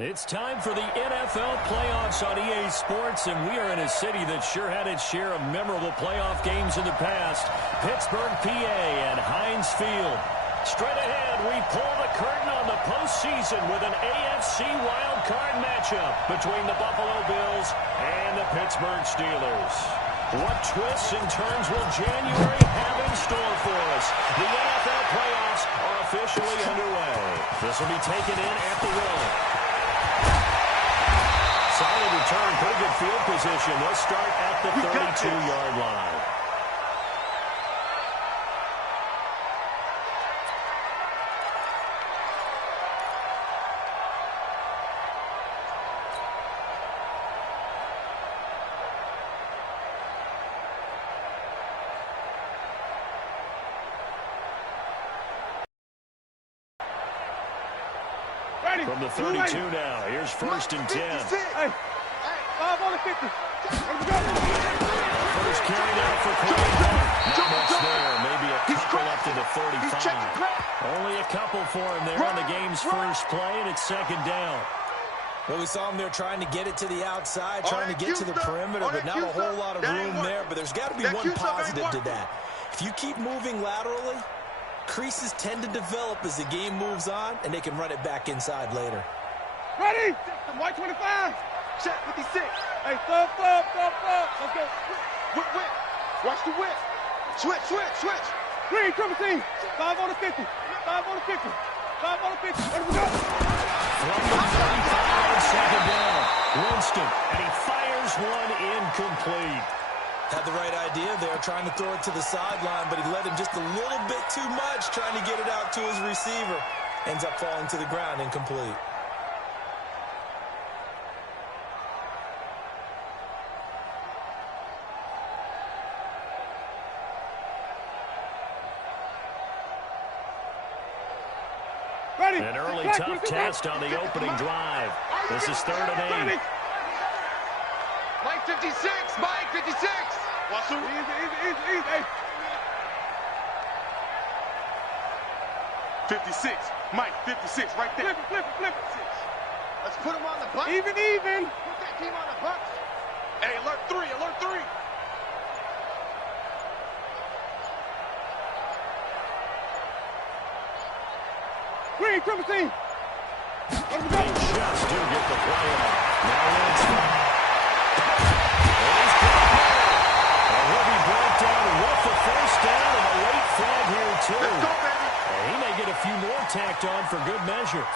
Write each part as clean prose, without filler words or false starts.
It's time for the NFL playoffs on EA Sports, and we are in a city that sure had its share of memorable playoff games in the past. Pittsburgh, PA, and Heinz Field. Straight ahead, we pull the curtain on the postseason with an AFC Wildcard matchup between the Buffalo Bills and the Pittsburgh Steelers. What twists and turns will January have in store for us? The NFL playoffs are officially underway. This will be taken in at the roll. Solid return, pretty good field position. They'll start at the 32-yard line. From the 32 now, here's 1st and 10. Hey, 5 on the 50. First carry now for Cleveland. Not much there, maybe a couple up to the 35. Only a couple for him there on the game's first play, and it's 2nd down. Well, we saw him there trying to get it to the outside, trying to get to the perimeter, but not a whole lot of room there. But there's got to be one positive to that. If you keep moving laterally, creases tend to develop as the game moves on, and they can run it back inside later. Ready? White 25. Check 56. Hey, thump. Let's go. Whip. Watch the whip. Switch. Green, triple team. 5 on the 50. 5 on the 50. 5 on the 50. Where do we go? From the 35, 2nd down. Winston, and he fires one incomplete. Had the right idea there, trying to throw it to the sideline, but he led him just a little bit too much, trying to get it out to his receiver. Ends up falling to the ground, incomplete. An early tough test on the opening drive. This is 3rd and 8. Mike 56. easy. 56. Mike 56 right there. Flip it. Let's put him on the bus. Even. Put that team on the bus. Hey, alert 3. Green, triple team. They just do get the play off. Now Winston. He'll be brought down with the first down and a late flag here, too. Let's go, baby. He may get a few more tacked on for good measure.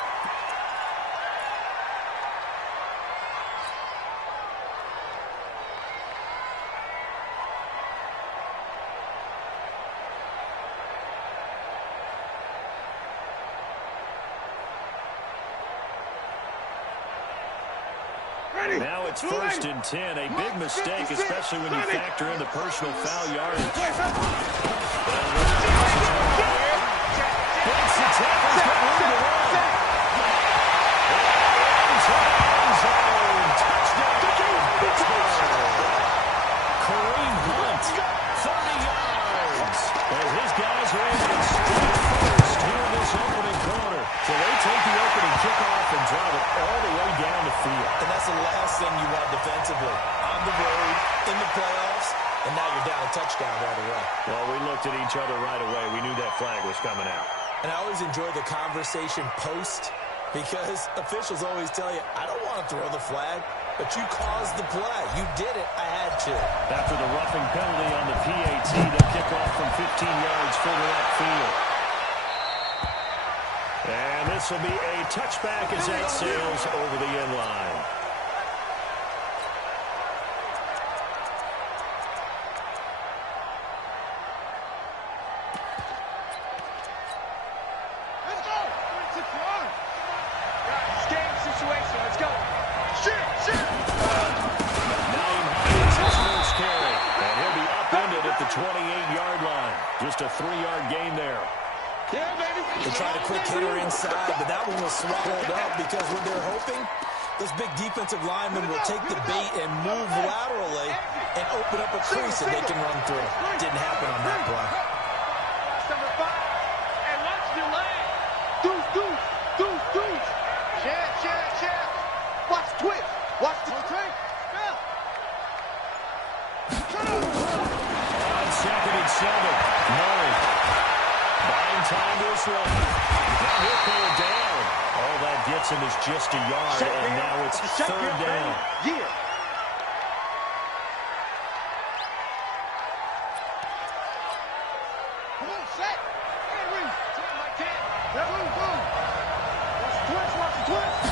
Now it's 1st and 10. A big mistake, especially when you factor in the personal foul yardage. Breaks the tackles, got room to run. Touchdown, Pittsburgh. Kareem Hunt, 30 yards. As his guys are able to strike first here in this opening quarter. So they take the opening kickoff and drive it all the way down the field. And that's the last thing you want defensively. On the road, in the playoffs, and now you're down a touchdown right away. Well, we looked at each other right away. We knew that flag was coming out. And I always enjoy the conversation post because officials always tell you, I don't want to throw the flag, but you caused the play. You did it. I had to. After the roughing penalty on the PAT, they'll kick off from 15 yards further upfield. And this will be a touchback as that sails over the end line. Let's go. Guys, game situation. Let's go. Shit. Naeem Hines his first carry. And he'll be upended at the 28-yard line. Just a 3-yard gain there. Yeah, baby. They tried a quick hitter inside, but that one was swallowed up because what they're hoping, those big defensive linemen will take the bait and move laterally and open up a crease that they can run through. Didn't happen on that play. Number 5. And watch your leg. Deuce. Check. this one. Now he'll pull it down. All that gets him is just a yard, and now it's third down. Yeah. Come on, set. And read. Something like that. That boom, boom. Watch the twitch, watch the twitch.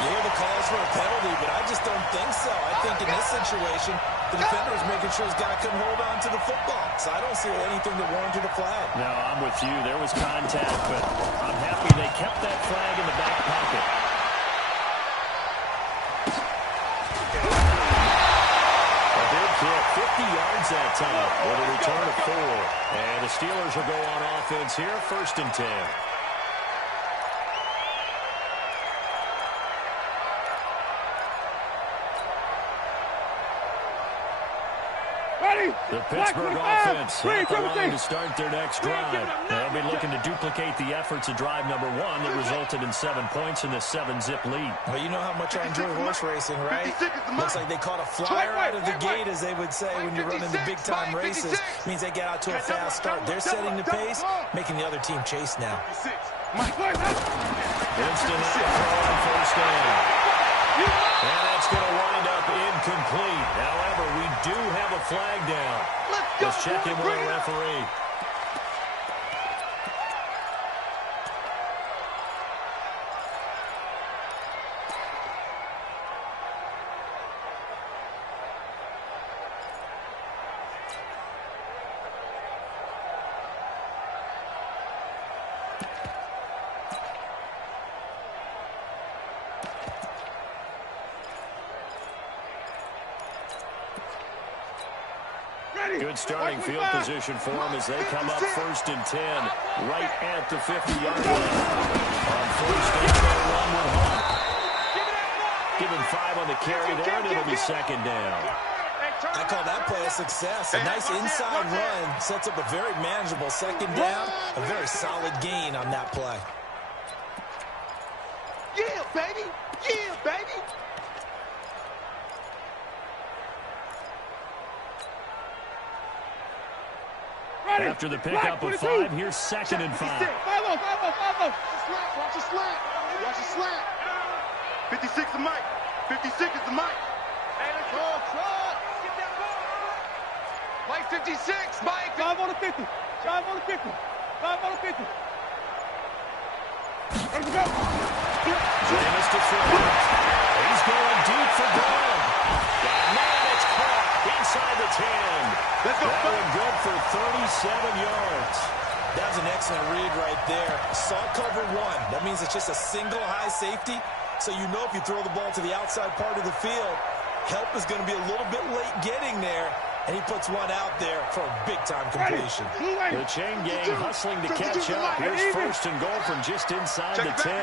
You hear the calls for a penalty, but I just don't think so. I think in this situation, the defender is making sure his guy couldn't hold on to the football. So I don't see anything that warranted a flag. No, I'm with you. There was contact, but I'm happy they kept that flag in the back pocket. A big hit, 50 yards that time with a return of 4. And the Steelers will go on offense here, 1st and 10. The Pittsburgh offense at the line to start their next drive. They'll be looking to duplicate the efforts of drive number 1 that resulted in 7 points in the 7-zip lead. Well, you know how much I enjoy horse racing, right? Looks like they caught a flyer out of the gate, as they would say when you're running the big-time races. Means they get out to a fast start. They're setting the pace, making the other team chase now. Winston on first down. And that's going to wind up incomplete. However, we do have a flag down. Let's check in with the referee. Good starting field position for them as they come up 1st and 10, right at the 50-yard line. On first down, they'll run with Hunt. Give him 5 on the carry there, and it'll be 2nd down. I call that play a success. A nice inside run sets up a very manageable 2nd down. A very solid gain on that play. Yeah, baby. Yeah, baby. After the pickup of 5, here's 2nd and 5. 5-0. Watch the slant. Watch the slant. 56 is Mike. 56 is the Mike. Hey, let's go. Get that ball. Mike 56. Mike. 5 on the 50. 5 on the 50. 5 on the 50. Ready to go. James to throw. He's going deep for goal. Man, it's caught inside the 10. That one good for 37 yards. That was an excellent read right there. Saw cover 1. That means it's just a single high safety. So you know if you throw the ball to the outside part of the field, help is going to be a little bit late getting there. And he puts one out there for a big-time completion. The chain gang hustling to catch up. Here's 1st and goal from just inside the 10. The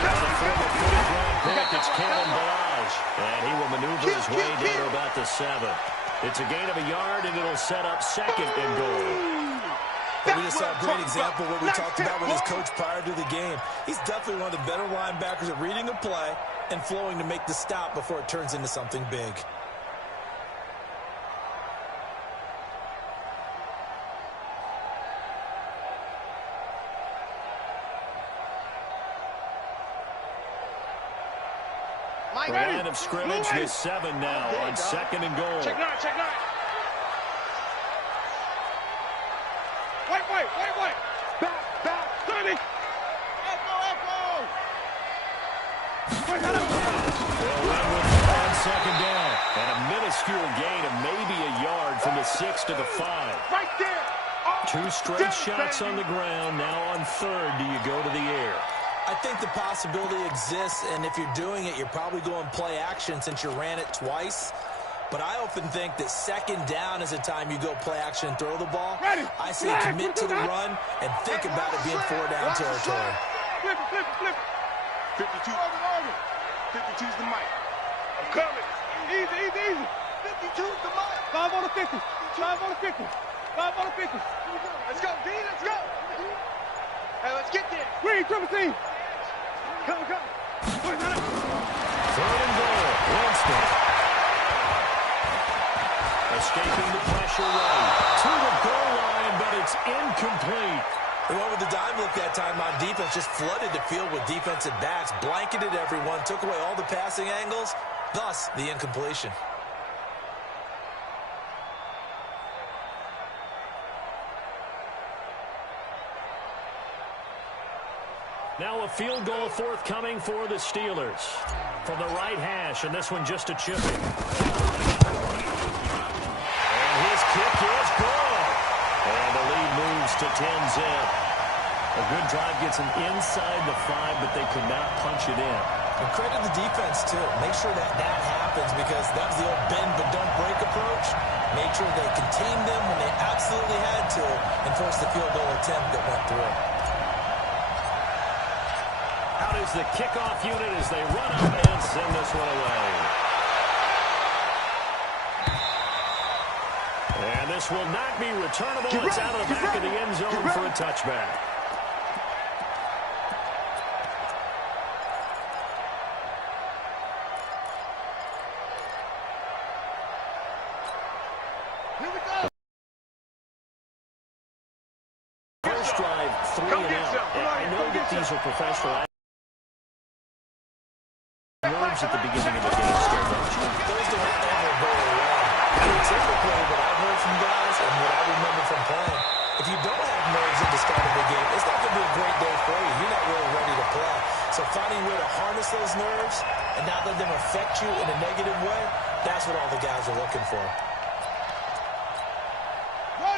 former 5th-round pick, it's Kalen Balaj. And he will maneuver his way down to about the 7. It's a gain of a yard, and it'll set up 2nd and goal. But we just saw a great example of what we talked about with his coach prior to the game. He's definitely one of the better linebackers at reading a play and flowing to make the stop before it turns into something big. The line of scrimmage is 7 now on 2nd and goal. Check 9, check 9. Wait. Back, 30. Echo. They'll run with it on 2nd down. And a minuscule gain of maybe a yard from the 6 to the 5. Right there. 2 straight shots on the ground. Now on 3rd, do you go to the air? I think the possibility exists, and if you're doing it, you're probably going play action since you ran it twice. But I often think that 2nd down is a time you go play action and throw the ball. I say commit to the run and think about it being 4-down territory. Flip it. 52. 52's the mic. I'm coming. Easy. 52's the mic. 5 on the 50. 5 on the 50. 5 on the 50. Let's go, D. Let's go. Hey, let's get there. Green, triple team. Come. 3rd and goal. Winston. incomplete. They went with the dime look that time on defense, just flooded the field with defensive backs, blanketed everyone, took away all the passing angles, thus the incompletion. Now a field goal forthcoming for the Steelers. From the right hash, and this one just a chip in. And his kick is good. And the lead moves to 10-zip. A good drive gets them inside the 5, but they could not punch it in. And credit the defense, too. Make sure that happens because that was the old bend but don't break approach. Made sure they contained them when they absolutely had to and forced the field goal attempt that went through. Out is the kickoff unit as they run up and send this one away. And this will not be returnable. It's out of the back of the end zone for a touchback. First drive, 3 and out. I know that these are professional nerves at the beginning of the game still, don't you? Those don't ever go away. Typically, what I've heard from guys and what I remember from playing, if you don't have nerves at the start of the game, it's not going to be a great day for you. You're not really ready to play. So finding a way to harness those nerves and not let them affect you in a negative way, that's what all the guys are looking for.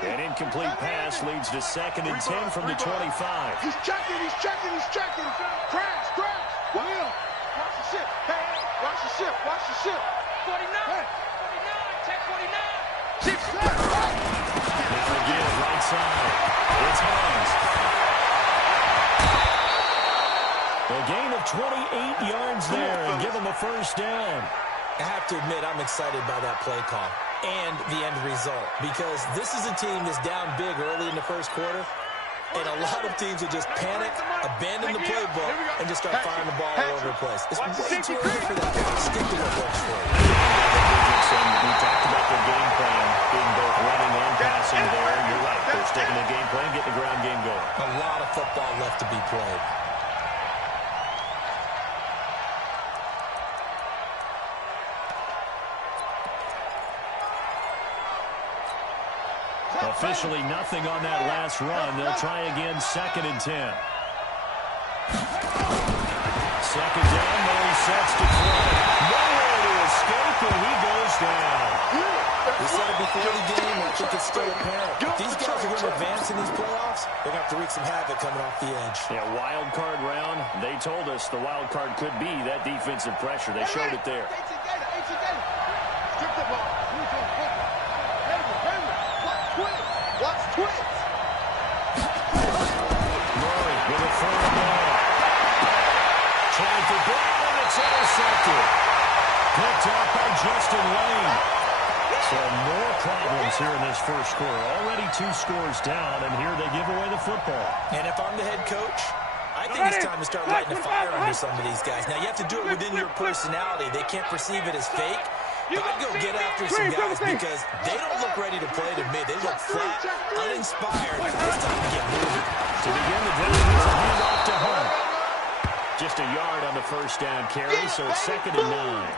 An incomplete pass leads to 2nd and 10 from the 25. He's checking. Crash. Will. Watch the ship. Hey, watch the ship. 49. Hey. 49. Check 49. Ship. Now again, right side. It's Hines. A gain of 28 yards there and give him a first down. I have to admit, I'm excited by that play call and the end result because this is a team that's down big early in the first quarter, and a lot of teams will just panic, abandon the playbook, and just start firing the ball all over the place. It's way too early for that. Stick to what works for you. We talked about the game plan being both running and passing there. You're right. They're sticking the game plan, getting the ground game going. A lot of football left to be played. Officially nothing on that last run. They'll try again, 2nd and 10. 2nd down, Murray sets to throw. Nowhere to escape, and he goes down. We said it before the game, I think it's still apparent. If these guys are going to advance in these playoffs, they're going to have to wreak some havoc coming off the edge. Yeah, wild card round. They told us the wild card could be that defensive pressure. They showed it there. Strip the ball. Watch twins. Murray with a forward ball. Trying for Brown, and it's intercepted. Picked up by Justin Lane. So more problems here in this first quarter. Already 2 scores down, and here they give away the football. And if I'm the head coach, I think it's time to start lighting a fire under some of these guys. Now, you have to do it within your personality. They can't perceive it as fake. But I'd go get after some guys because they don't look ready to play to me. They look flat, uninspired. It's time to get moving. To begin the drive, it's a handoff to Hunt. Just a yard on the first down carry, so it's 2nd and 9.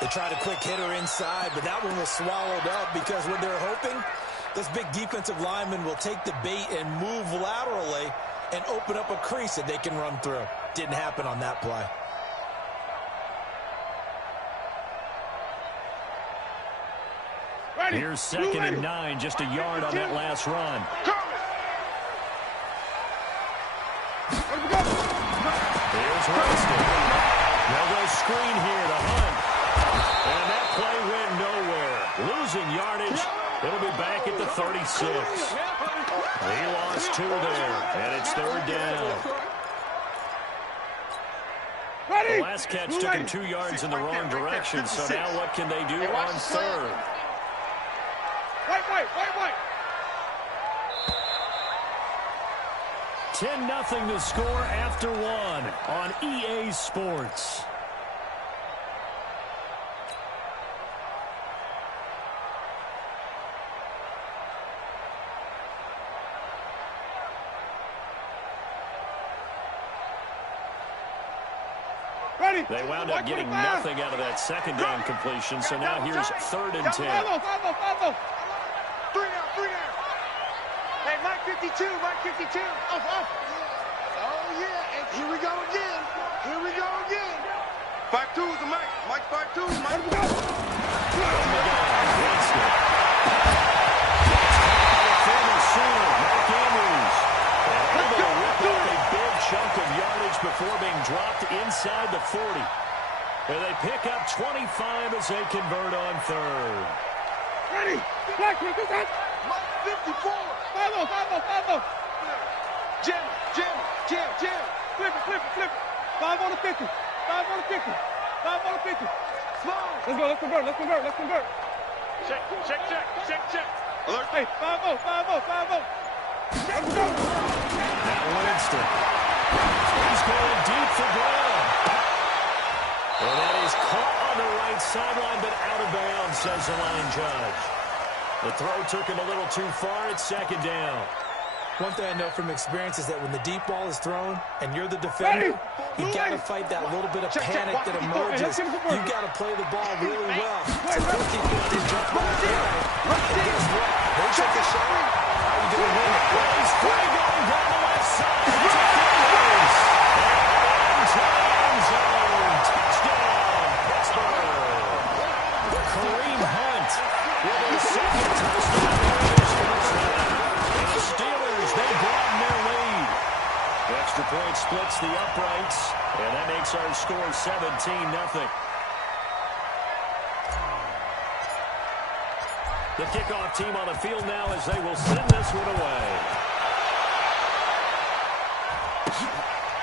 They tried a quick hitter inside, but that one was swallowed up because when they're hoping, those big defensive linemen will take the bait and move laterally and open up a crease that they can run through. Didn't happen on that play. Here's 2nd and 9, just a yard on that last run. Here's Winston. They'll go screen here to Hunt. And that play went nowhere. Losing yardage. It'll be back at the 36. He lost 2 there, and it's 3rd down. The last catch took him 2 yards in the wrong direction, so now what can they do on 3rd? Wait. 10-0 the score after 1 on EA Sports. They wound up getting nothing out of that second down completion, so now here's 3rd and 10. 3 down. Hey, Mike 52, Mike 52. Oh, yeah, and here we go again. 5-2's the Mike. Mike 5-2's Mike. Chunk of yardage before being dropped inside the 40. And they pick up 25 as they convert on 3rd. Ready? Black, this is 54. 5-0. Jam. Flip it. 5 on the 50. 5 on the 50. Small. Let's convert. Check. Alert. Hey, 5-0. Let's go. Now Winston. He's going deep for Brown. And that is caught on the right sideline, but out of bounds, says the line judge. The throw took him a little too far. It's 2nd down. One thing I know from experience is that when the deep ball is thrown and you're the defender, you got to fight that little bit of panic that emerges. You got to play the ball really well. It's a 50-50 jump on the fly. And guess what? They took a shot. How are you going to win it? He's free going down the left side. Touchdown, Pittsburgh. Kareem Hunt with a 2nd touchdown. The Steelers, they broaden their lead. Extra point splits the uprights, and that makes our score 17-0. The kickoff team on the field now as they will send this one away.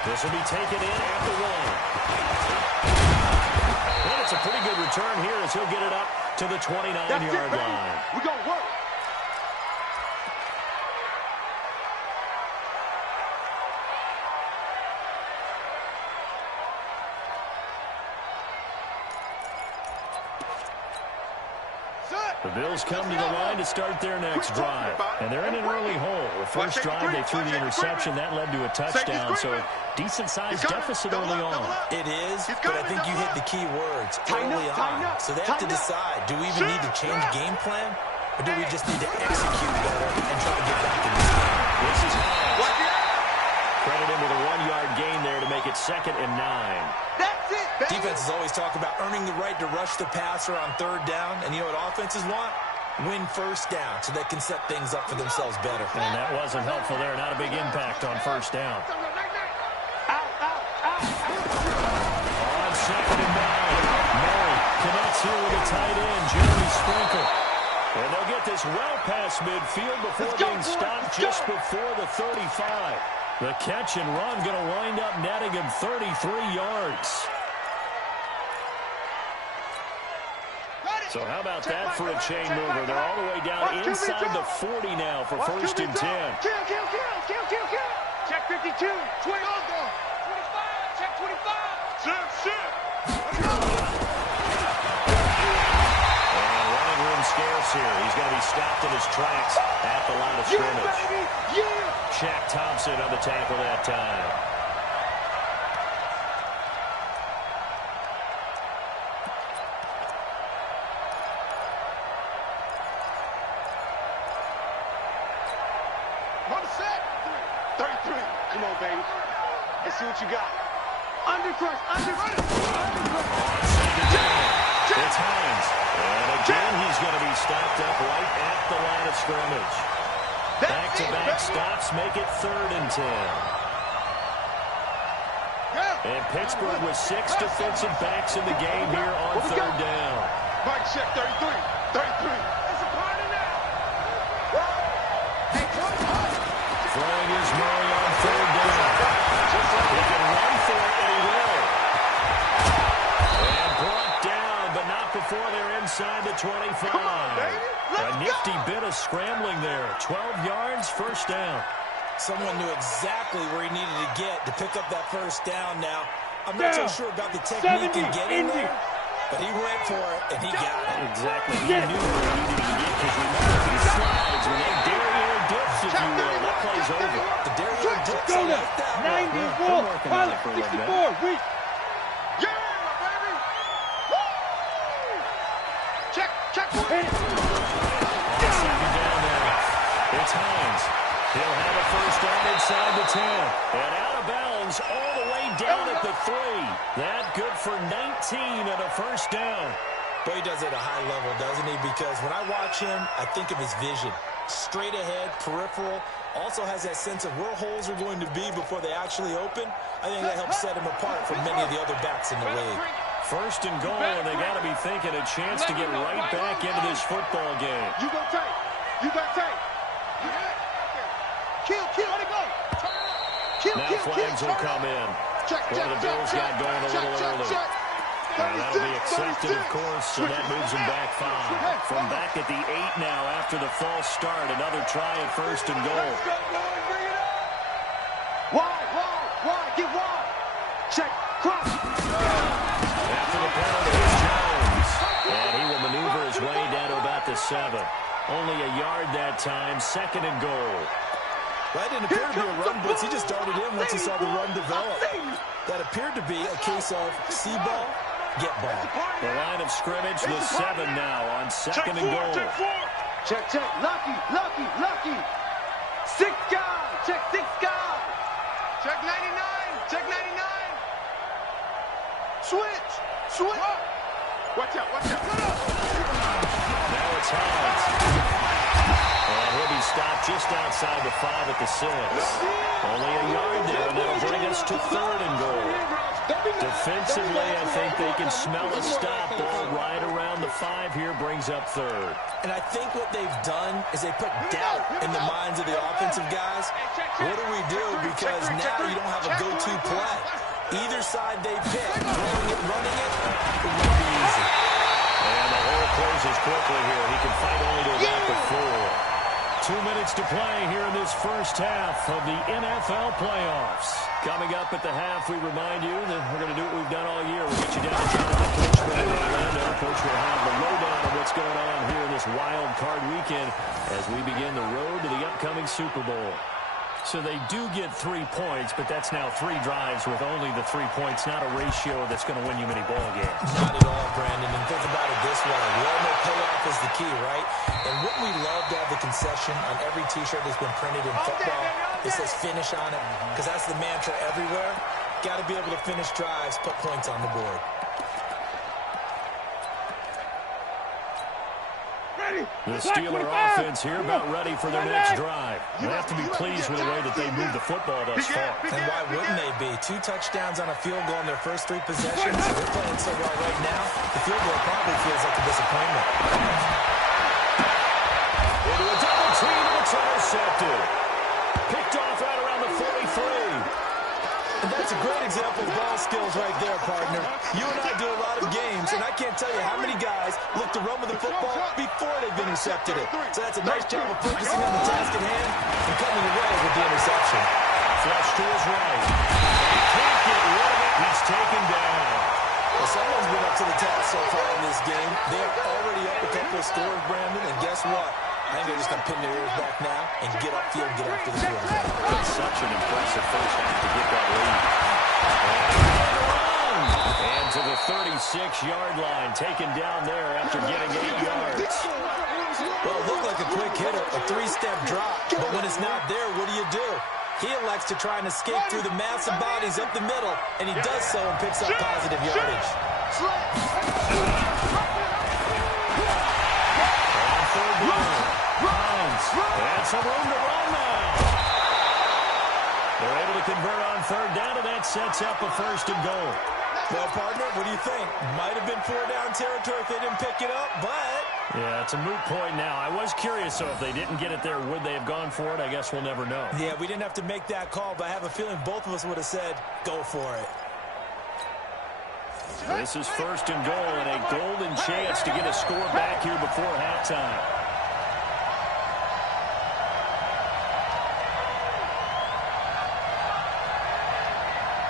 This will be taken in at the 1. And it's a pretty good return here as he'll get it up to the 29-yard line. We're going to work. The Bills come to the line to start their next drive. And they're in an early hole. The first drive, they threw the interception. That led to a touchdown. So decent-sized deficit early on. It is, but I think you hit the key words early on. So they have to decide, do we even need to change game plan? Or do we just need to execute better and try to get back in this game? This is Hines. Credit him with a 1-yard gain there to make it 2nd and 9. That's it, baby. Defenses always talk about earning the right to rush the passer on 3rd down. And you know what offenses want? Win 1st down so they can set things up for themselves better. And that wasn't helpful there. Not a big impact on 1st down. On 2nd and 9. Murray connects here with a tight end, Jeremy Sprinkle. And they'll get this well past midfield before being stopped just before the 35. The catch and run going to wind up netting him 33 yards. So how about that for a chain mover? They're all the way down inside the 40 now for 1st and 10. Kill. Check 52. 20. 25. Check 25. Shit. And running room scarce here. He's going to be stopped in his tracks at the line of scrimmage. Shaq Thompson on the tackle that time. Run the set. 33. Come on, baby. Let's see what you got. Under crush. It's Hines. And again, he's going to be stopped up right at the line of scrimmage. Back-to-back stops make it 3rd and 10. And Pittsburgh with 6 defensive backs in the game here on 3rd down. Mike check 33. It's a party now. Throwing is Murray on 3rd down. He can run for it, and he will. And brought down, but not before they're inside the 25. Come on, baby. A nifty bit of scrambling there. 12 yards, 1st down. Someone knew exactly where he needed to get to pick up that 1st down now. I'm not so sure about the technique in getting there, but he went for it, and he got it. Exactly. He knew where he needed to get, because remember, he slides when they derriere dips, if you will. That play's over. The derriere dips, I like that. 94, 64, reach. Yeah! Check. Second down there. It's Hines. He'll have a first down inside the 10. And out of bounds all the way down at the 3. That good for 19 and a first down. But he does it at a high level, doesn't he? Because when I watch him, I think of his vision. Straight ahead, peripheral. Also has that sense of where holes are going to be before they actually open. I think that helps set him apart from many of the other backs in the league. First and goal, and they got to be thinking a chance to get right back into this football game. You got tape. Kill, let it go. Now flags will come in. One of the Bills got going a little early. That'll be accepted, of course, and that moves them back 5. From back at the 8 now after the false start. Another try at first and goal. Wide, get wide. Check, cross. After the penalty, it's Jones. And he will maneuver his way down to about the 7. Only a yard that time, second and goal. That didn't appear to be a run blitz. He just darted in once he saw the run develop. That appeared to be a case of see ball, get ball. The line of scrimmage, the 7 now on second and goal. Check. Lucky. 6 guys. Check 6 guys. Check 99. Switch. Watch out. Now it's Hines. And he'll be stopped just outside the 5 at the 6. Only a yard there, and that'll bring us to third and goal. Defensively, I think they can smell a stop. Ball right around the 5 here brings up third. And I think what they've done is they put doubt in the minds of the offensive guys. What do we do? Because now you don't have a go-to play. Either side they pick, running it won't be easy. And the hole closes quickly here. He can fight only to about the 4. 2 minutes to play here in this first half of the NFL playoffs. Coming up at the half, we remind you that we're going to do what we've done all year. We'll get you down to Jonathan Coachman in Orlando. Coach will have the lowdown on what's going on here in this wild card weekend as we begin the road to the upcoming Super Bowl. So they do get 3 points, but that's now 3 drives with only the 3 points, not a ratio that's going to win you many ball games. Not at all, Brandon. And think about it this way. We all know payoff is the key, right? And wouldn't we love to have the concession on every T-shirt that's been printed in football? It says finish on it, because that's the mantra everywhere. Got to be able to finish drives, put points on the board. The Steeler offense here about ready for their next drive. They have to be pleased with the way that they moved the football thus far. And why wouldn't they be? 2 touchdowns on a field goal in their first 3 possessions. They're playing so well right now, the field goal probably feels like a disappointment. Into a double team, and it's intercepted. Picked off right around the 43. And that's a great example of ball skills right there, partner. You and I do a lot of games, and I can't tell you how many guys look to run with the football before they've intercepted it. So that's a nice job of focusing on the task at hand and coming away with the interception. Flush to his right. Can't get rid of it. He's taken down. Well, someone's been up to the task so far in this game. They are already up a couple of scores, Brandon, and guess what? I think they're just going to pin their ears back now and get upfield and get after the quarterback. It's such an impressive first half to get that lead. And to the 36-yard line, taken down there after getting 8 yards. Well, it looked like a quick hitter, a 3-step drop. But when it's not there, what do? He elects to try and escape through the massive bodies up the middle, and he does so and picks up positive yardage. And some room to run now. They're able to convert on third down, and that sets up a first and goal. Well, partner, what do you think? Might have been 4-down territory if they didn't pick it up, but... Yeah, it's a moot point now. I was curious, so if they didn't get it there, would they have gone for it? I guess we'll never know. Yeah, we didn't have to make that call, but I have a feeling both of us would have said, go for it. This is first and goal, and a golden chance to get a score back here before halftime.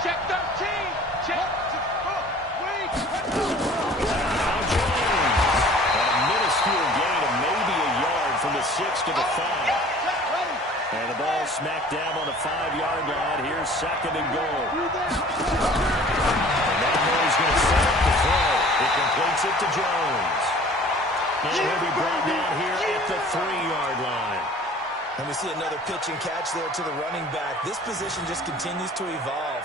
Check 13. Check. Now Jones. A minuscule gain of maybe a yard from the 6 to the 5. And the ball smacked down on the 5-yard line. Here's second and goal. And that he's going to set up the throw. He completes it to Jones. And he'll be brought down here at the 3-yard line. And we see another pitch and catch there to the running back. This position just continues to evolve.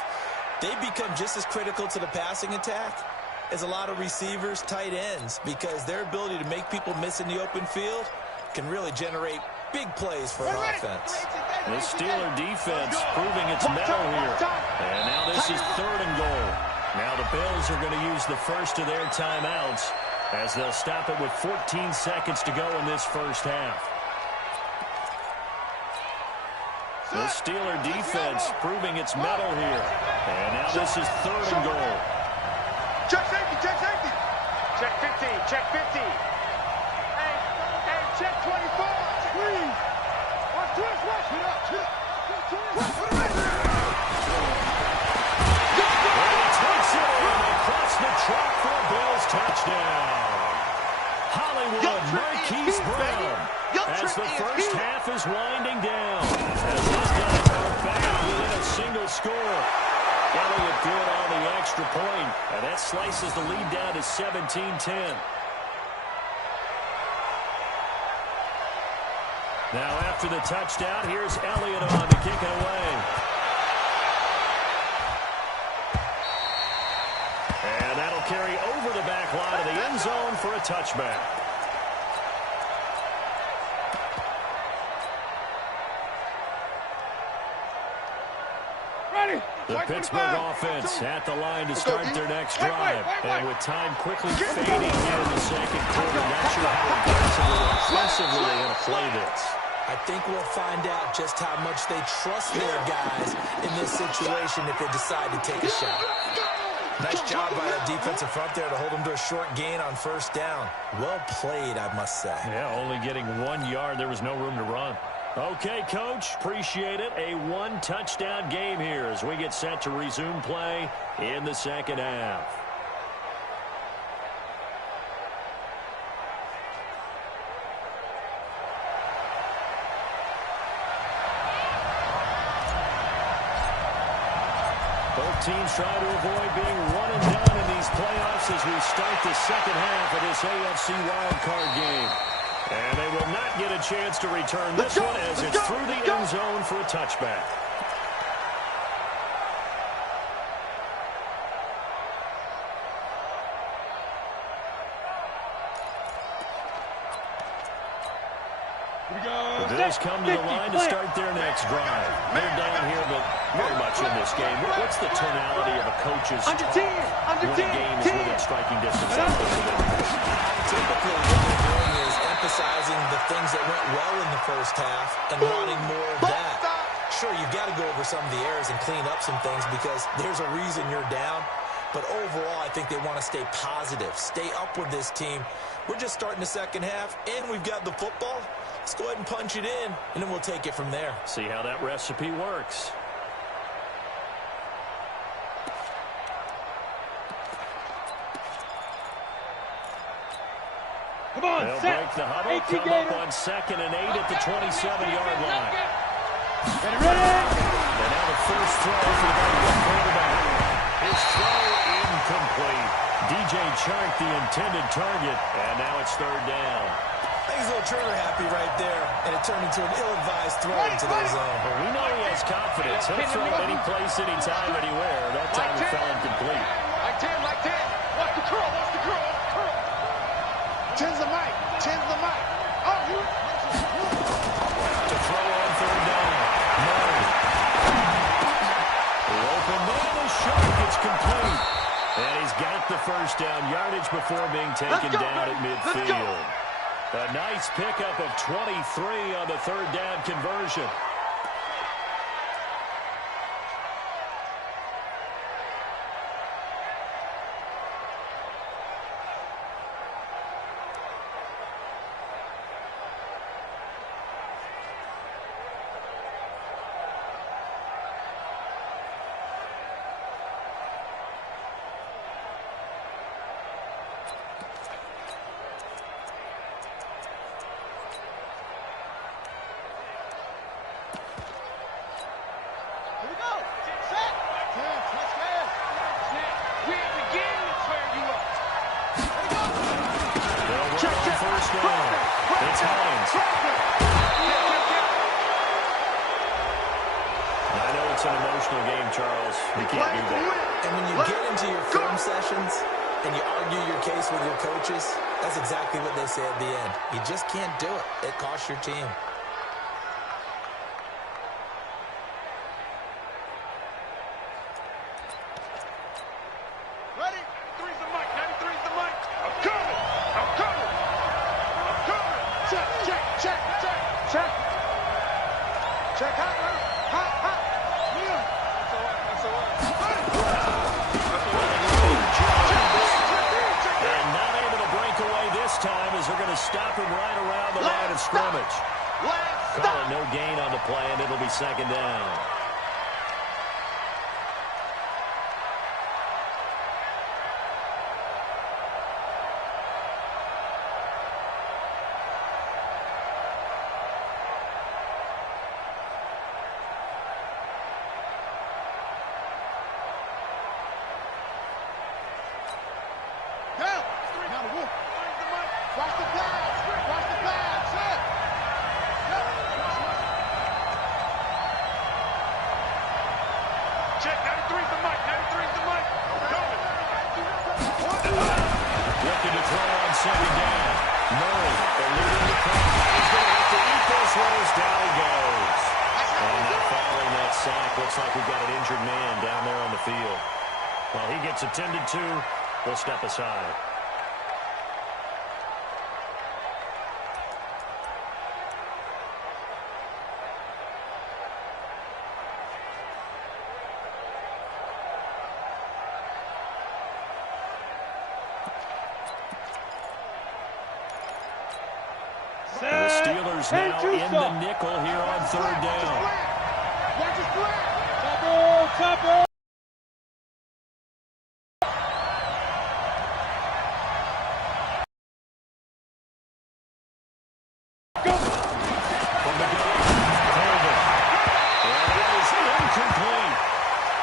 They become just as critical to the passing attack as a lot of receivers, tight ends, because their ability to make people miss in the open field can really generate big plays for an offense. The Steeler defense proving its mettle here. And now this is 3rd and goal. Now the Bills are going to use the first of their timeouts as they'll stop it with 14 seconds to go in this first half. The Steeler defense proving its mettle here. And now this is 3rd and goal. Check safety, check safety. Check 15, check 50. Hey, check 24. Please. Watch twist, watch. Hit up, hit up. Takes it in across the track for a Bills touchdown. Hollywood Marquise Brown as the first half is winding down. As these guys are back within a single score. Elliott good on the extra point, and that slices the lead down to 17-10. Now after the touchdown, here's Elliott on to kick it away. And that'll carry over the back line of the end zone for a touchback. The Pittsburgh offense at the line to start their next drive. And with time quickly fading here in the second quarter, not sure how aggressively or offensively they're going to play this. I think we'll find out just how much they trust their guys in this situation if they decide to take a shot. Nice job by the defensive front there to hold them to a short gain on first down. Well played, I must say. Yeah, only getting 1 yard. There was no room to run. Okay, Coach, appreciate it. A 1-touchdown game here as we get set to resume play in the second half. Both teams try to avoid being one and done in these playoffs as we start the second half of this AFC Wildcard game. And they will not get a chance to return this one as it's through the end zone for a touchback. The Bills come to the line to start their next drive. They're down here, but very much in this game. What's the tonality of a coach's talk when a game is within striking distance? Typically, what they're doing is emphasizing the things that went well in the first half and wanting more of that. Sure, you've got to go over some of the errors and clean up some things because there's a reason you're down. But overall, I think they want to stay positive, stay up with this team. We're just starting the second half, and we've got the football. Let's go ahead and punch it in, and then we'll take it from there. See how that recipe works. Come on, they'll break the huddle, come up on 2nd and 8 at the 27-yard line. Get ready. And now the first throw for the Bengals quarterback. His throw incomplete. DJ Chark, the intended target, and now it's 3rd down. He's a little trigger happy right there, and it turned into an ill-advised throw into their zone. Well, we know he has confidence. He'll throw any place, anytime, anywhere. That time he fell incomplete. Like 10, like 10. Watch the curl, watch the curl, watch the curl. 10's the mic, 10's the mic. Oh, you. To throw on 3rd down. Murray. The open man is Shark. It's complete. And he's got the first down yardage before being taken down at midfield. A nice pickup of 23 on the 3rd down conversion. first down. It's Hines. I know it's an emotional game, Charles. You can't do that. And when you get into your film sessions and you argue your case with your coaches, that's exactly what they say at the end. You just can't do it. It costs your team. Ready? 3's the mic. 93's the mic. I'm coming. I'm coming. I'm coming. Check, check, check, check, check. Check, hot, hot, hot. Yeah. That's all right. That's all right. And not able to break away this time as they're going to stop him right around the line of scrimmage. Call it no gain on the play, and it'll be second down. Watch the pass. Watch the pass. Check. 93's the mic. 93's the mic. Looking to throw on second down. Murray eluding the pressure. He's going to have to eat this one as down he goes. And not following that sack. Looks like we've got an injured man down there on the field. While he gets attended to, we'll step aside. The Steelers now in the nickel here on third down. Watch his flat. Double. Go. From the gun, Holden. And it is incomplete.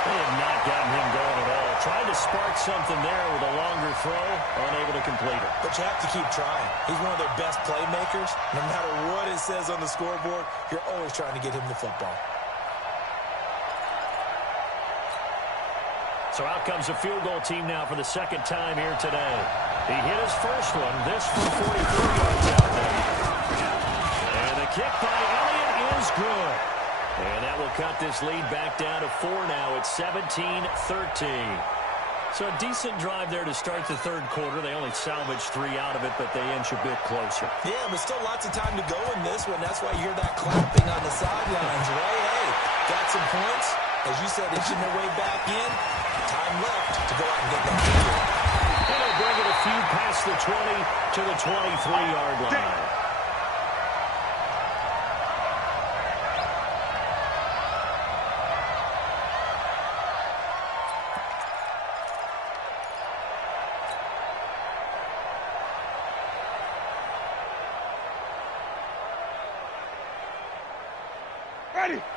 They have not gotten him going at all. Tried to spark something there with a longer throw, unable to complete it. But you have to keep trying. He's one of their best playmakers. No matter what it says on the scoreboard, you're always trying to get him the football. So out comes the field goal team now for the second time here today. He hit his first one, this from 43 yards out there. And the kick by Elliott is good. And that will cut this lead back down to 4 now. It's 17-13. So a decent drive there to start the third quarter. They only salvaged 3 out of it, but they inch a bit closer. Yeah, but still lots of time to go in this one. That's why you hear that clapping on the sidelines, right? Hey, got some points. As you said, inching their way back in. Time left to go out and get that victory. And they'll bring it a few past the 20 to the 23-yard line.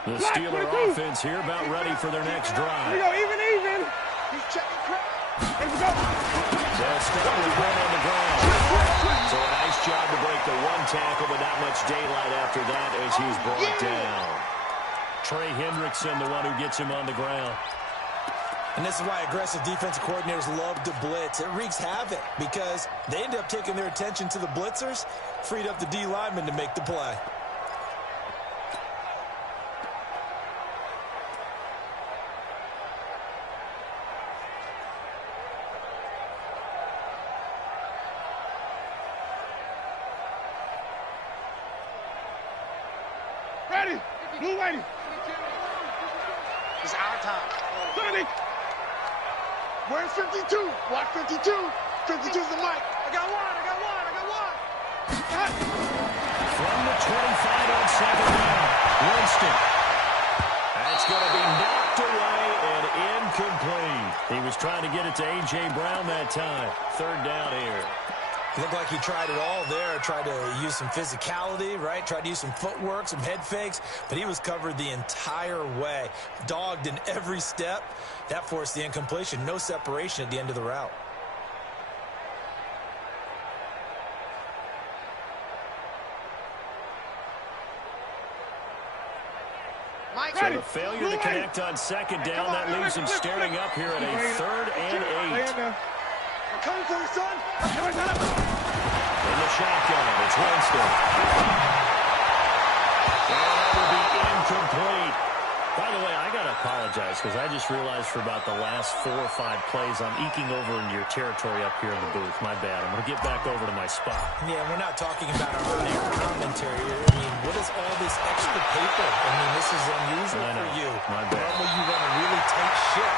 The Steeler offense here about ready for their next drive. Here we go, even. He's checking crap. Here we go. They'll start with one on the ground. So a nice job to break the one tackle, but not much daylight after that as he's brought down. Trey Hendrickson, the one who gets him on the ground. And this is why aggressive defensive coordinators love to blitz. It wreaks havoc because they end up taking their attention to the blitzers, freed up the D lineman to make the play. Ready. Blue lady. It's our time. 30. Where's 52? Watch 52. 52's the mic. I got one. From the 25 on second down, Winston. That's going to be knocked away and incomplete. He was trying to get it to A.J. Brown that time. Third down here. It looked like he tried it all there, tried to use some physicality, right? Tried to use some footwork, some head fakes, but he was covered the entire way. Dogged in every step. That forced the incompletion. No separation at the end of the route. So the failure to connect on second down, that leaves him staring up here at a 3rd and 8. I'm coming for you, son. In the shotgun, it's Winston. And that will be incomplete. By the way, I got to apologize because I just realized for about the last 4 or 5 plays, I'm eking over into your territory up here in the booth. My bad. I'm going to get back over to my spot. Yeah, we're not talking about our on-air commentary here. I mean, what is all this extra paper? I mean, this is unusual for you. My bad. Normally you run a really tight ship.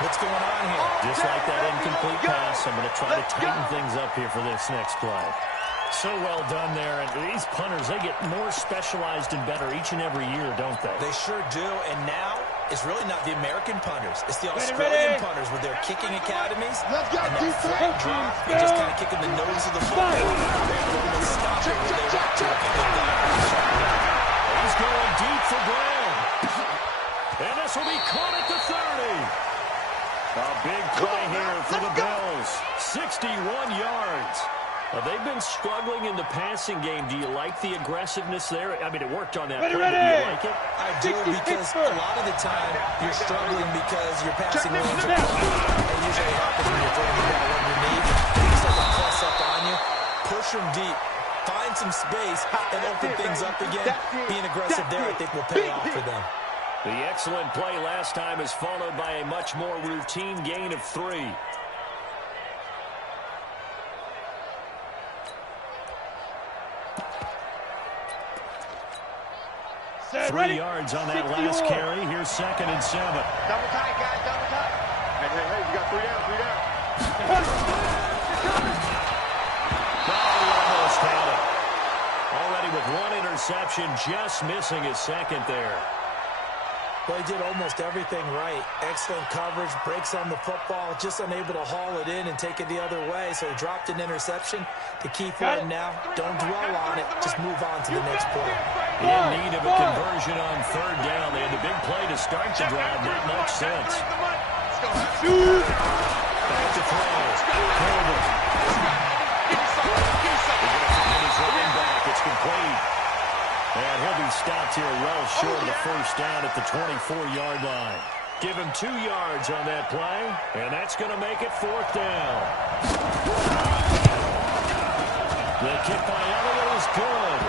What's going on here? Just like that incomplete pass, I'm going to try to tighten things up here for this next play. So well done there. And these punters, they get more specialized and better each and every year, don't they? They sure do. And now it's really not the American punters. It's the Australian punters with their kicking academies. Let's go, And that defense. flat drop and just kind of kicking the nose of the football. They're able to stop it when they want to. He's going deep for Brown. And this will be caught at the 30. A big play here for the Bills. 61 yards. They've been struggling in the passing game. Do you like the aggressiveness there? I mean, it worked on that play, but do you like it? I do, because a lot of the time you're struggling because your passing lanes are clogged. That usually happens when you're throwing the ball underneath. They start to press up on you. Push them deep. Find some space and open things up again. Being aggressive there, I think, will pay off for them. The excellent play last time is followed by a much more routine gain of 3. Three yards on that last carry. Here's 2nd and 7. Double tight, guys, double tight. Hey, you got 3 down, 3 down. Oh, he almost had it. Already with 1 interception, just missing his 2nd there. Well, he did almost everything right. Excellent coverage, breaks on the football, just unable to haul it in and take it the other way. So he dropped an interception. The key for him now, don't dwell on it. Just move on to the next play. In need of a conversion on 3rd down. They had the big play to start the drive. Not much sense. Back to throw. Colbert. He's running back. It's complete. And he'll be stopped here well short of the 1st down at the 24-yard line. Give him 2 yards on that play, and that's going to make it 4th down. The kick by Elliott is good.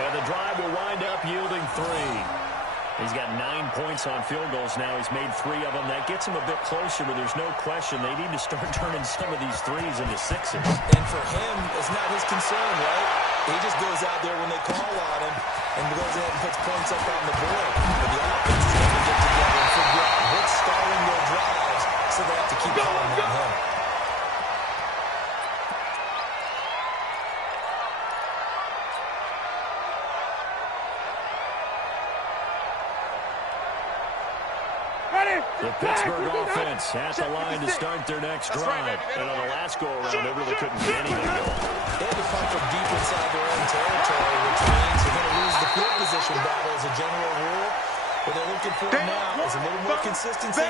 And the drive will wind up yielding 3. He's got 9 points on field goals now. He's made 3 of them. That gets him a bit closer, but there's no question they need to start turning some of these 3s into 6s. And for him, it's not his concern, right? He just goes out there when they call on him and goes ahead and puts points up on the board. But the offense is going to get together and figure out what's stalling their drives, so they have to keep calling on him. The Pittsburgh offense at the line to start their next drive. And on the last go-around, they really couldn't get anything going. They had to punt from deep inside their own territory, which means they're going to lose the field position battle as a general rule. What they're looking for now is a little more consistency,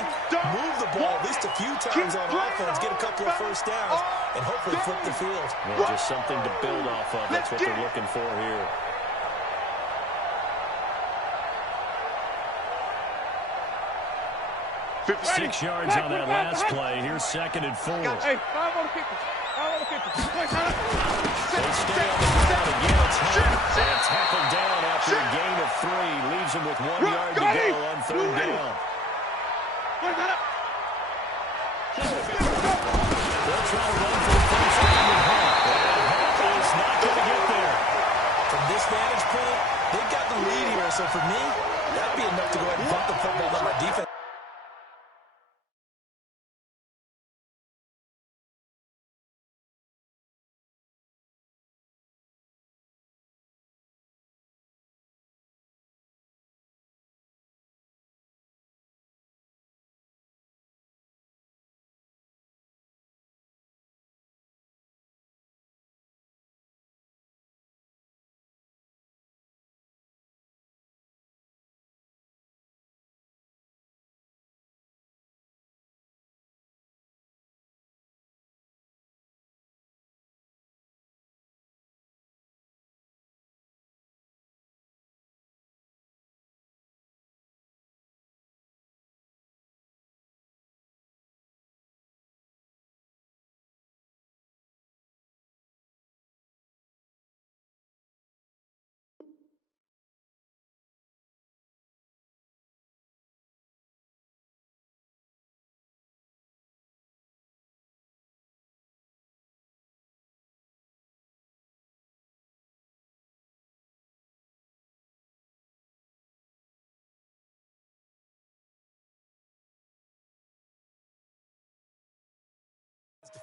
move the ball at least a few times on offense, get a couple of 1st downs, and hopefully flip the field. Well, just something to build off of. That's what they're looking for here. Six yards on that last play. Here's 2nd and 4. Hey, 5 on the kicker. 5 on the kicker. They stay on the ground again. It's Hunt. And tackled down after a gain of 3. Leaves him with 1 yard to go on 3rd down. They'll try to run for the 1st down with Hunt. And Hunt is not going to get there. From this vantage point, they've got the lead here. So for me, that'd be enough to go ahead and punt the football on my defense.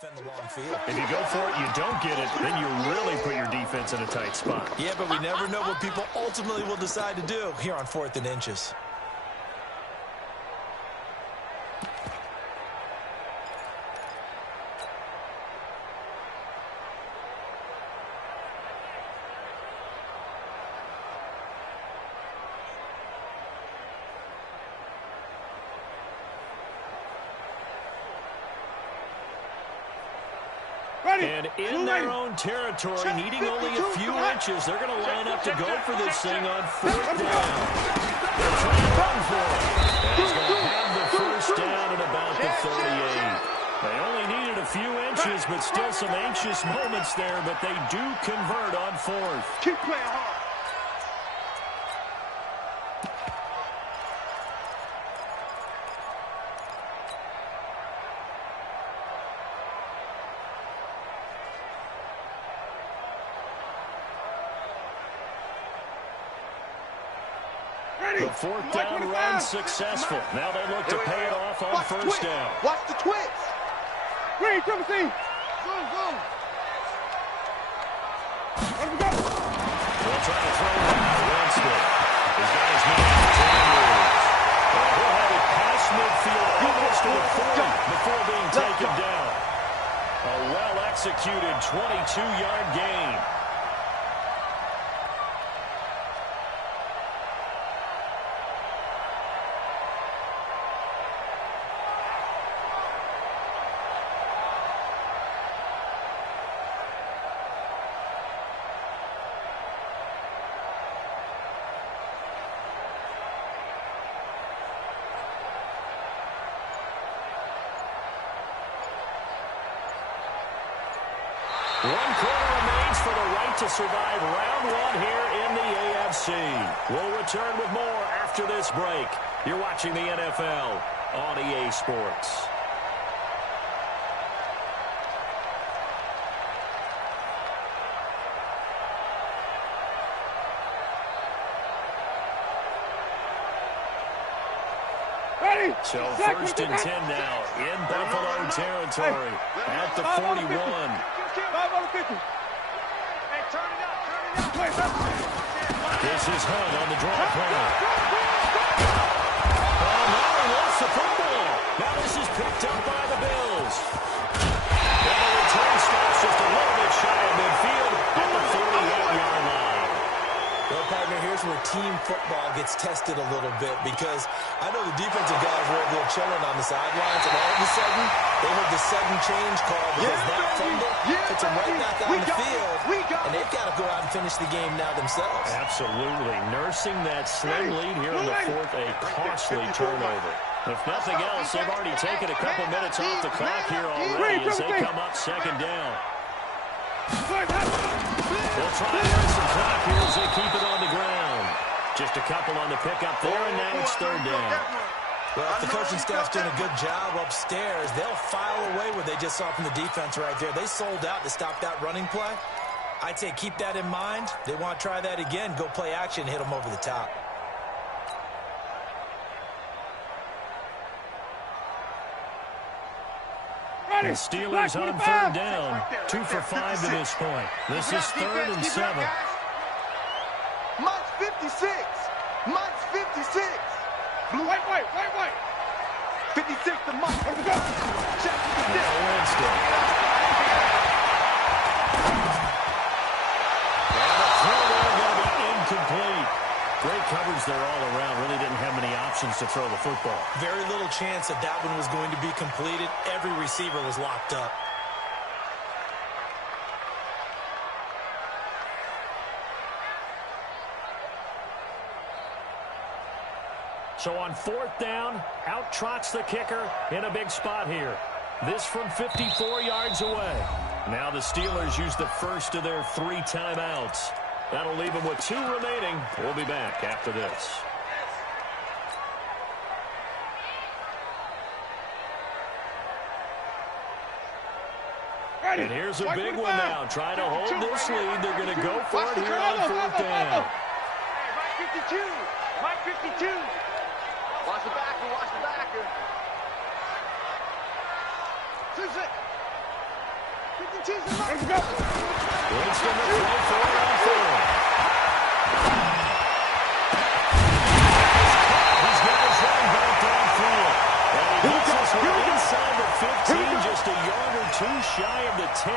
defend the long field. If you go for it, you don't get it, then you really put your defense in a tight spot. Yeah, but we never know what people ultimately will decide to do here on 4th and inches. And in their own territory, needing only a few inches, they're going to line up to go for this thing on 4th down. They're trying to run for it. And he's going to have the first down at about the 38. They only needed a few inches, but still some anxious moments there, but they do convert on 4th. Keep playing hard. The 4th down run successful. Now they look to pay it off on 1st down. Watch the twitch. Green, 17. Go, go. Let me go. They'll try to throw it against it. He's got his man on 10 moves. And he'll have it past midfield almost to the 40 before being taken down. A well-executed 22-yard gain. One quarter remains for the right to survive round 1 here in the AFC. We'll return with more after this break. You're watching the NFL on EA Sports. So 1st and 10 now in Buffalo territory at the 41. 5 on the 50. Hey, turn it up. This is Hunt on the draw play. Oh, no, he lost the football. Now this is picked up by the Bills. And the return stops just a little bit shy of midfield at the 48-yard line. Well, partner, here's where team football gets tested a little bit because I know the defensive guys were a little chilling on the sidelines, and all of a sudden, they heard the sudden change call because that fumble puts them right back on the field, and they've got to go out and finish the game now themselves. Absolutely. Nursing that slim lead here in the 4th, a costly turnover. If nothing else, they've already taken a couple minutes off the clock here already as they come up 2nd down. They'll try and run some clock here as they keep it on the ground. Just a couple on the pickup there, and now it's 3rd down. Well, if the coaching staff's doing a good job upstairs, they'll file away what they just saw from the defense right there. They sold out to stop that running play. I'd say keep that in mind. They want to try that again, go play action, hit them over the top. The Steelers on 3rd down. 2 for 5 to this point. This is 3rd and 7. Mike's 56. Mike's 56. Blue, white. 56 to Mike. Let's go. Check with the Winston. And the throw there going to be incomplete. Great coverage there all around. Really didn't have many options to throw the football. Very little chance that that one was going to be completed. Every receiver was locked up. So on 4th down, out trots the kicker in a big spot here. This from 54 yards away. Now the Steelers use the first of their 3 timeouts. That'll leave them with 2 remaining. We'll be back after this. And here's a big one now. Trying to hold this lead. They're going to go for it here on 4th down. Mike 52. Mike 52. Watch the backer. Watch the backer. 2-6. Let's go. Winston to play for it on fourth. He's got his running back downfield. And he gets us inside the 15, just a yard or two shy of the 10.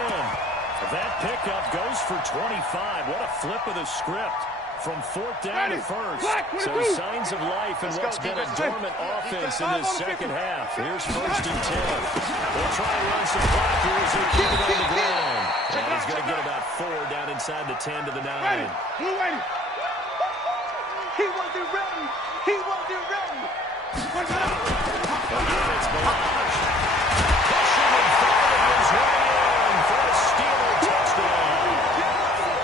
That pickup goes for 25. What a flip of the script. From fourth down to first. So signs of life in what's been a dormant offense in this second half. Here's first and 10. They'll try and run some clock here as they keep it on the ground. And he's going to get about 4 down inside the 10 to the 9. He wasn't ready. He wasn't ready. Again, it's Mirage. Pushing and firing his way in for a Steeler touchdown.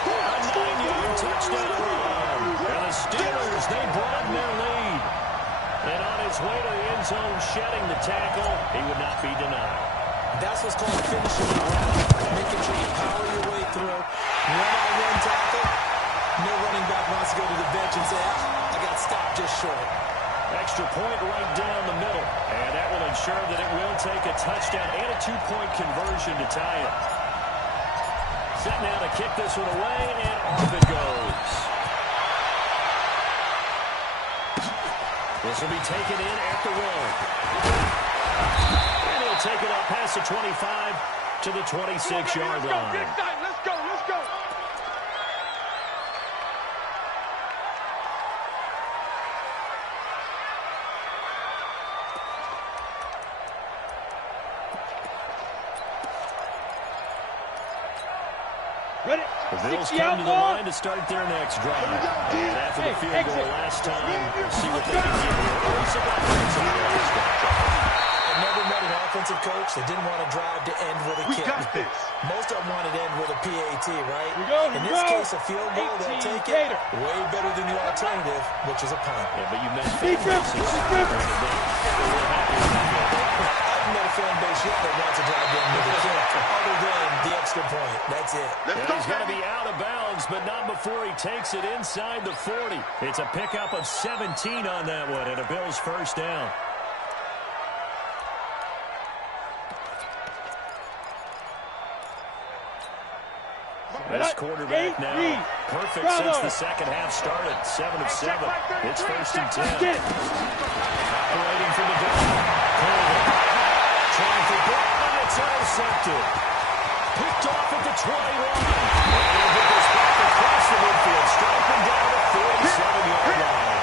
A 9-yard touchdown run. And the Steelers, they broaden their lead. And on his way to the end zone, shedding the tackle, he would not be denied. That's what's called finishing the round. Making sure you power your way through. One-on-one tackle. No running back wants to go to the bench and say, I got stopped just short. Extra point right down the middle. And that will ensure that it will take a touchdown and a 2-point conversion to tie it. Set now to kick this one away, and off it goes. This will be taken in at the roll. And he'll take it up past the 25 to the 26-yard line. Let's go. Let's go. Ready? The Bills come to the line to start their next drive. And after the field goal last time, we'll see what they can do here. I've never met an offensive coach that didn't want to drive to end with a kick. Most of them wanted to end with a PAT, right? In this case, a field goal, they'll take it. Way better than the alternative, which is a punt. Yeah, but you met fan bases. I've met a fan base yet that wants to drive to end with a kick, other than the extra point. That's it. Yeah, he's going to be out of bounds, but not before he takes it inside the 40. It's a pickup of 17 on that one, and a Bills first down. This quarterback now perfect since the second half started. 7 of 7. It's first and 10. Operating from the gun. Trying for block, and it's intercepted. Picked off at the 21. And he'll get this back across the midfield. Striking down the 47-yard line.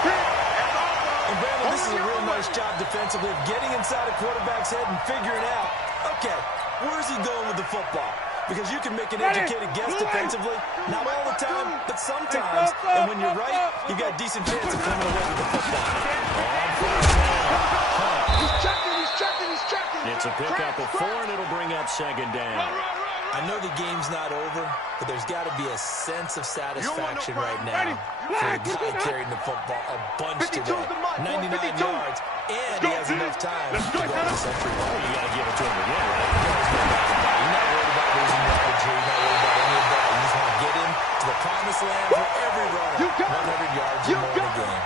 And Brandon, this is a real nice job defensively of getting inside a quarterback's head and figuring out, okay, where's he going with the football? Because you can make an educated guess defensively. Not all the time, but sometimes. And when you're right, you've got a decent chance of coming away with the football. He's checking. It's a pickup of 4, and it'll bring up second down. I know the game's not over, but there's got to be a sense of satisfaction right now for the guy carrying the football a bunch today. 99 yards, and he has enough time to go to the century ball. You got to give it to him again, right? You're not worried about losing yardage here. You're not worried about any of that. You just want to get him to the promised land for every runner. 100 yards or more in the game.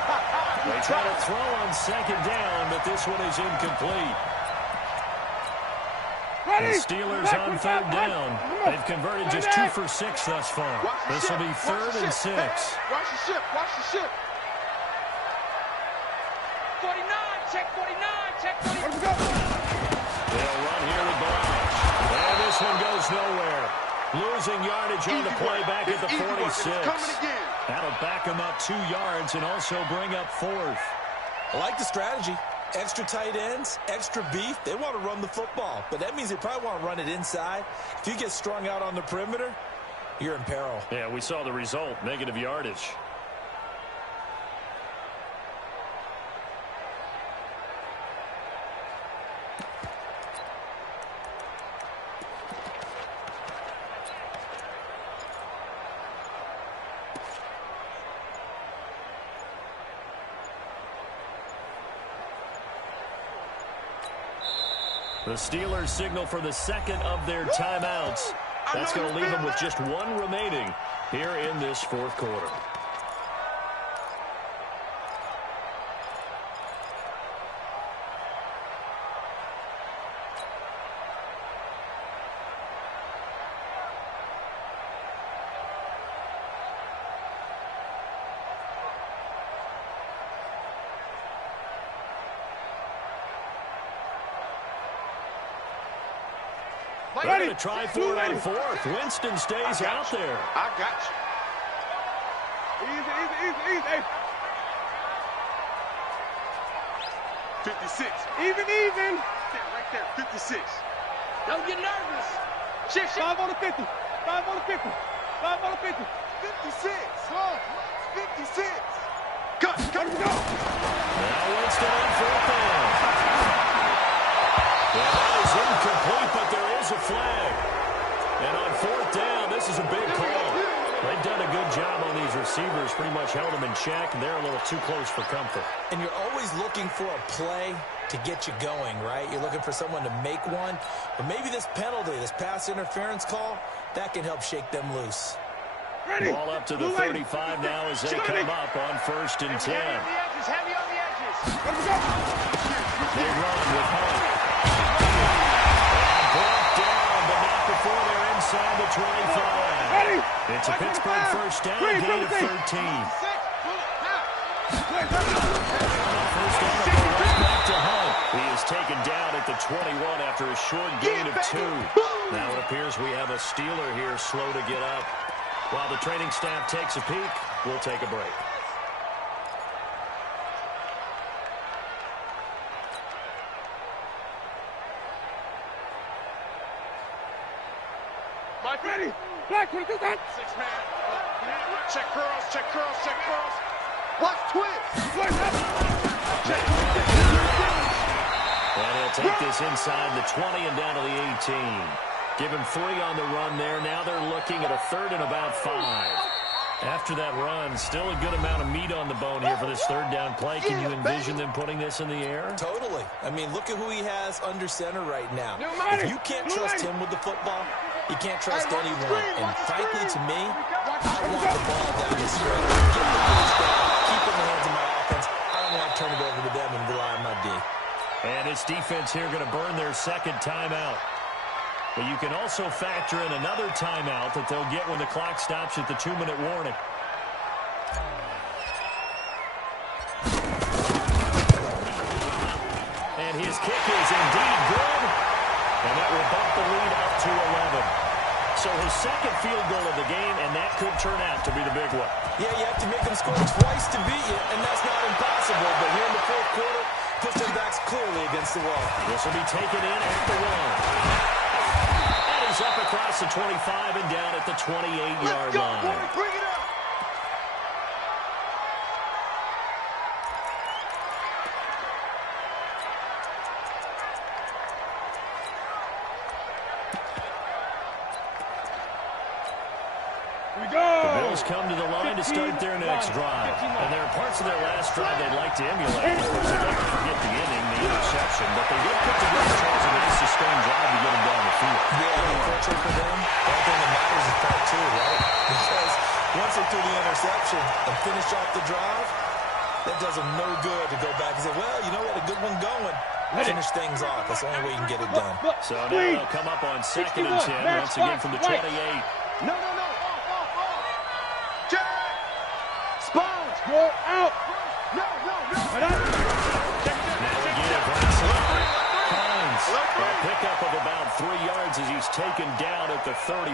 They try to throw on second down, but this one is incomplete. The Steelers on third down. They've converted just 2 for 6 thus far. This will be 3rd and 6. Watch the ship. 49, check 49, check 49. They'll run here with Barrage. And this one goes nowhere. Losing yardage on the play back at the 46. That'll back them up 2 yards and also bring up 4th. I like the strategy. Extra tight ends, extra beef. They want to run the football, but that means they probably want to run it inside. If you get strung out on the perimeter, you're in peril. Yeah, we saw the result, negative yardage. The Steelers signal for the second of their timeouts. That's going to leave them with just 1 remaining here in this 4th quarter. They're going to try for it on fourth. Winston stays out there. I got you. Easy. Hey. 56. Even. Right there. 56. Don't get nervous. Shit. 5 on the 50. 5 on the 50. 5 on the 50. 56. 56. Cut. Go. Now Winston on fourth down. Yeah, that is incomplete, but there is a flag. And on fourth down, this is a big call. They've done a good job on these receivers, pretty much held them in check, and they're a little too close for comfort. And you're always looking for a play to get you going, right? You're looking for someone to make one. But maybe this penalty, this pass interference call, that can help shake them loose. Ready. Ball up to the 35 now as they come up on 1st and 10. Heavy on the edges. Let's go. They run with Hunt. And brought down, but not before they're inside the 25. Ready. It's a Pittsburgh first down, gain of 13. First down, right back to Hunt. He is taken down at the 21 after a short gain of 2. Now it appears we have a Steeler here slow to get up. While the training staff takes a peek, we'll take a break. Mike, ready. Black, 22 cut. 6-man. Check curls. Watch twist. And he'll take this inside the 20 and down to the 18. Give him 3 on the run there. Now they're looking at a 3rd and about 5. After that run, still a good amount of meat on the bone here for this 3rd down play. Can you envision them putting this in the air? Totally. I mean, look at who he has under center right now. If you can't trust him with the football, you can't trust anyone. And frankly, to me, I want the ball down the stretch. Get the ball down, keep it in the hands of my offense. I don't want to turn it over to them and rely on my D. And his defense here going to burn their 2nd timeout. But you can also factor in another timeout that they'll get when the clock stops at the 2-minute warning. And his kick is indeed good. And that will bump the lead up to 11. So his 2nd field goal of the game, and that could turn out to be the big one. Yeah, you have to make them score twice to beat you, and that's not impossible. But here in the 4th quarter, push their backs clearly against the wall. This will be taken in at the 1. He's up across the 25 and down at the 28-yard line. Boy, bring it up. Here we go. The Bills come to the line to start their next drive. And there are parts of their last drive they'd like to emulate. Of course, they'd like to forget the inning, the interception. But they did put together Charles a nice sustained drive to get him down the field. Yeah, unfortunately for them, the only thing that matters is part 2, right? Because once they threw the interception and finished off the drive, that does them no good to go back and say, well, you know what, a good one going. Finish things off. That's the only way you can get it done. So now they'll come up on 2nd and 10, once again from the 28. No. Jack. Sponge. Go out. No. Right up. Now again, Hines. A pickup of about 3 yards as he's taken down at the 31.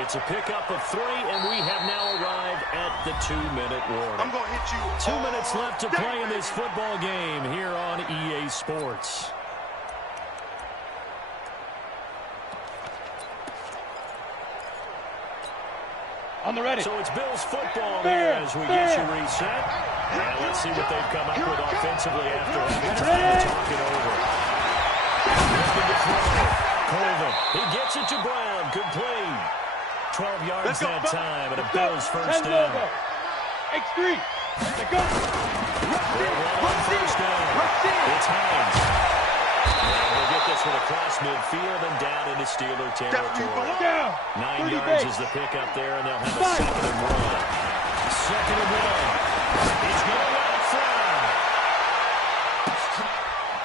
It's a pickup of 3, and we have now arrived at the 2-minute warning. I'm going to hit you. 2 minutes left to play in this football game here on EA Sports. On the ready. So it's Bills football here as we get you reset. And let's see what they've come up with offensively after having time to talk it over. Looking to throw. Colvin. He gets it to Brown. Good play. 12 yards that time, and a Bills first down. X3. Let's go. On first down. It's Hines. And we'll get this one across midfield and down into Steeler territory. 9 yards is the pickup there, and they'll have a 2nd and 1. 2nd and 1. He's going out front.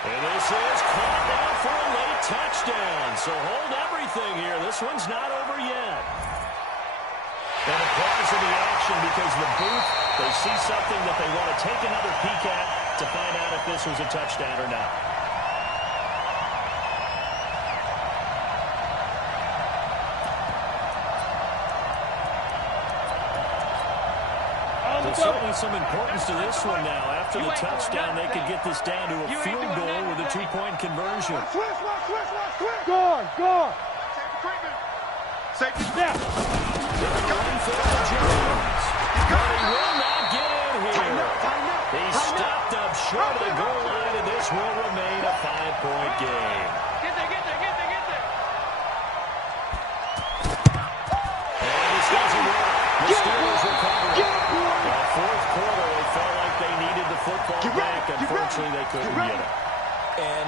And this is caught now for a late touchdown. So hold everything here. This one's not over yet. And a pause in the action because the booth, they see something that they want to take another peek at to find out if this was a touchdown or not. Well, certainly some importance to this one now. After the touchdown, they could get this down to a field goal with a 2-point conversion. Switch. Guard. Safety snap. One for Jones. But he will not get in here. He stopped up short of the goal line, and this will remain a 5-point game. Get there. And this doesn't work. The Steelers recover. In the fourth quarter, they felt like they needed the football back. Unfortunately, they couldn't get it. And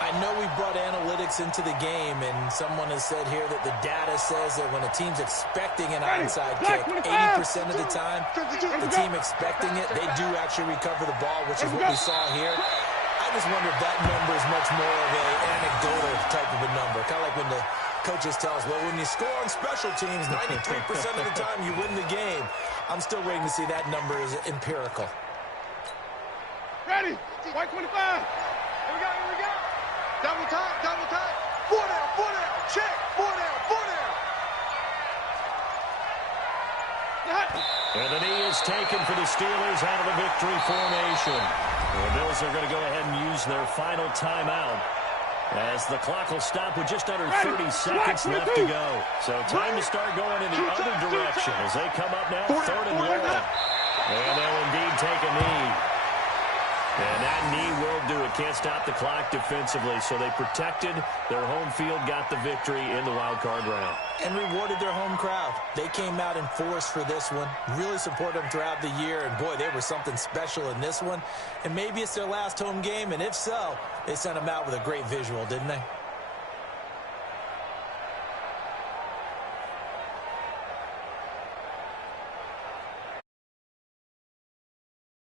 I know we brought analytics into the game, and someone has said here that the data says that when a team's expecting an onside kick, 80% of the time, the team expecting it, they do actually recover the ball, which is what we saw here. I just wonder if that number is much more of an anecdotal type of a number. Kind of like when the coaches tell us, well, when you score on special teams, 93% of the time you win the game. I'm still waiting to see that number is empirical. Ready. White 25. Here we go. Double time. 4 down. Check. 4 down. And the knee is taken for the Steelers out of the victory formation. The Bills are going to go ahead and use their final timeout as the clock will stop with just under 30 seconds left to go. So time to start going in the other direction as they come up now, 3rd and 1. And they'll indeed take a knee. And that knee will do it. Can't stop the clock defensively. So they protected their home field, got the victory in the wild card round. And rewarded their home crowd. They came out in force for this one. Really supported them throughout the year. And, boy, they were something special in this one. And maybe it's their last home game. And if so, they sent them out with a great visual, didn't they?